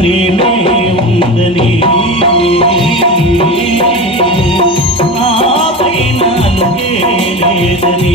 ప్రేమే ఉందని. నాపై నాలుగే లేదని.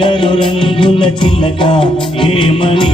రంగుల చిల్లక ఏమని